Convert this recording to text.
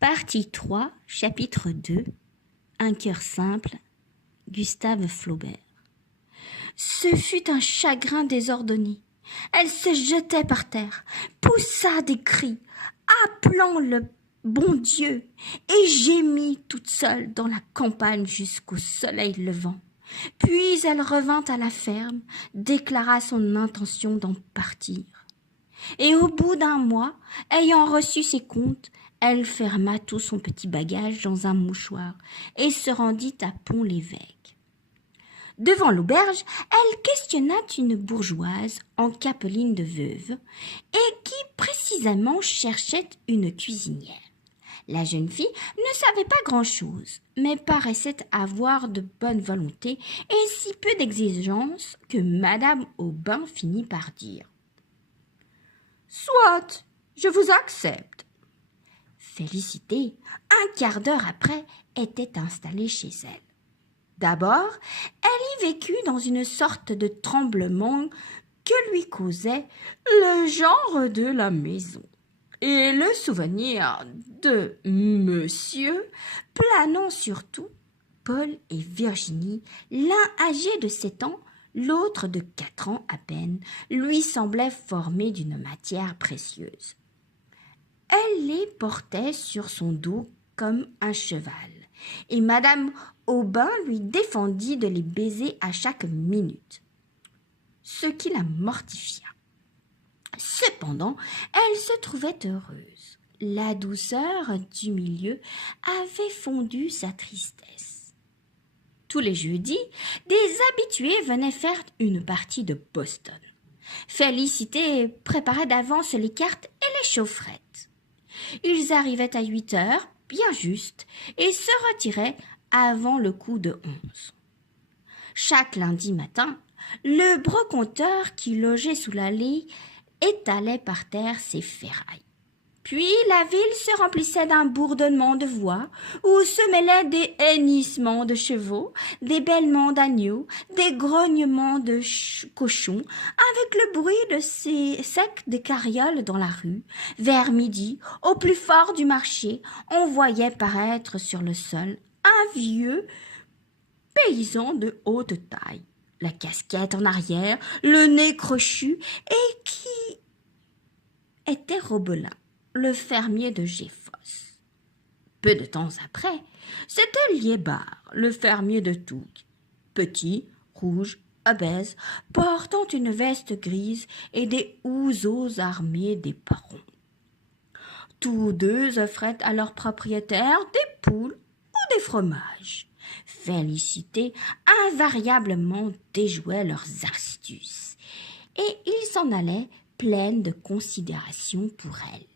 Partie 3, chapitre 2. Un cœur simple. Gustave Flaubert. Ce fut un chagrin désordonné. Elle se jetait par terre, poussa des cris, appelant le bon Dieu, et gémit toute seule dans la campagne jusqu'au soleil levant. Puis elle revint à la ferme, déclara son intention d'en partir. Et au bout d'un mois, ayant reçu ses comptes, elle ferma tout son petit bagage dans un mouchoir et se rendit à Pont-l'Évêque. Devant l'auberge, elle questionna une bourgeoise en capeline de veuve et qui précisément cherchait une cuisinière. La jeune fille ne savait pas grand-chose, mais paraissait avoir de bonne volonté et si peu d'exigence que Madame Aubin finit par dire « Soit, je vous accepte. » Félicité, un quart d'heure après, était installée chez elle. D'abord, elle y vécut dans une sorte de tremblement que lui causait le genre de la maison et le souvenir de monsieur planant sur tout. Paul et Virginie, l'un âgé de 7 ans, l'autre de 4 ans à peine, lui semblaient formés d'une matière précieuse. Elle les portait sur son dos comme un cheval, et Madame Aubin lui défendit de les baiser à chaque minute, ce qui la mortifia. Cependant, elle se trouvait heureuse. La douceur du milieu avait fondu sa tristesse. Tous les jeudis, des habitués venaient faire une partie de Boston. Félicité préparait d'avance les cartes et les chaufferettes. Ils arrivaient à 8 heures, bien juste, et se retiraient avant le coup de 11. Chaque lundi matin, le brocanteur qui logeait sous l'allée étalait par terre ses ferrailles. Puis la ville se remplissait d'un bourdonnement de voix où se mêlaient des hennissements de chevaux, des bêlements d'agneaux, des grognements de cochons, avec le bruit de ces secs des carrioles dans la rue. Vers midi, au plus fort du marché, on voyait paraître sur le sol un vieux paysan de haute taille, la casquette en arrière, le nez crochu, et qui était Robelin, le fermier de Géphos. Peu de temps après, c'était Liébard, le fermier de Touques, petit, rouge, obèse, portant une veste grise et des houseaux armés d'éperons. Tous deux offraient à leurs propriétaires des poules ou des fromages. Félicité invariablement déjouait leurs astuces, et ils s'en allaient pleines de considération pour elle.